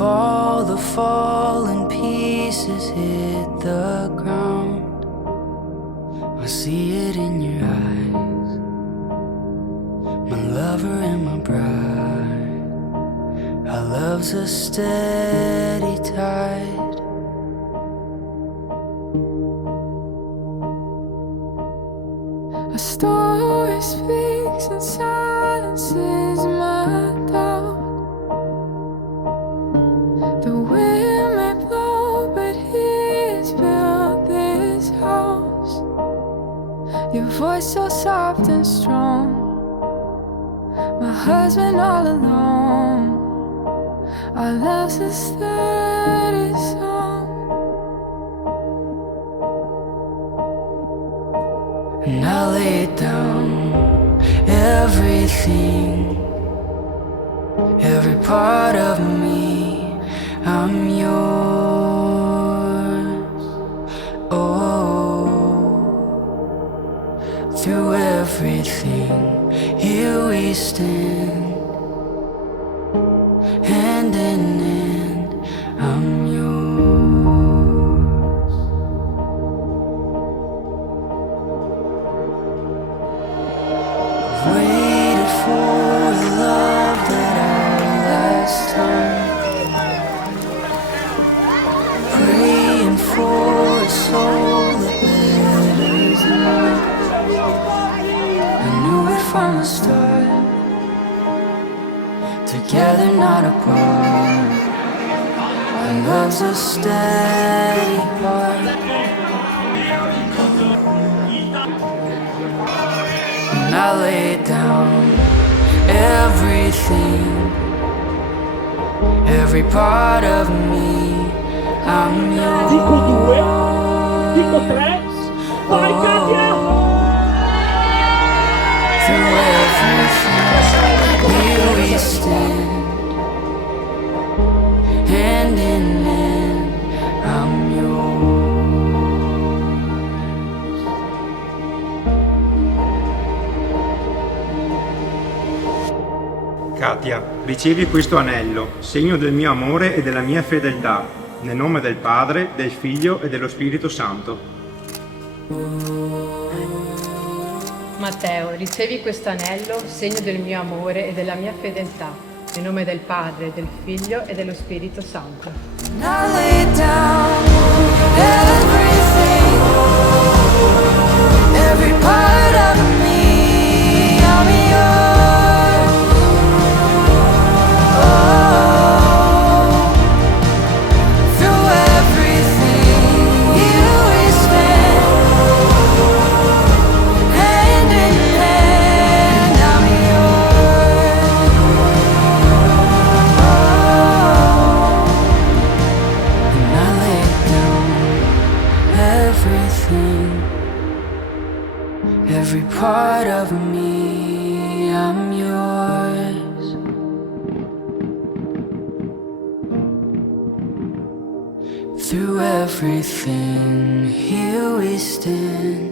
all the fallen pieces hit the ground, I see it in your eyes, my lover and my bride. Our love's a steady tide. A story speaks and silences my doubt. The wind may blow, but he's built this house. Your voice so soft and strong, my husband all alone. Our love's a steady song. And I lay down everything, every part of me, I'm yours. Oh, through everything, here we stand, hand in hand, I'm yours. Waited for a love that outlasts time, praying for a soul that betters mine. I knew it from the start, together not apart. Our love's a steady part. And I lay down everything, every part of me, I'm yours. Dico 2, dico 3, vai Katia! Through everything, here we stand, hand in hand, I'm yours. Katia, ricevi questo anello, segno del mio amore e della mia fedeltà, nel nome del Padre, del Figlio e dello Spirito Santo. Matteo, ricevi questo anello, segno del mio amore e della mia fedeltà, nel nome del Padre, del Figlio e dello Spirito Santo. And I lay down everything, every part of me, I'm yours. Oh, through everything, here we stand, hand in hand, I'm yours. And I lay down everything, every part of me, I'm yours. Through everything, here we stand,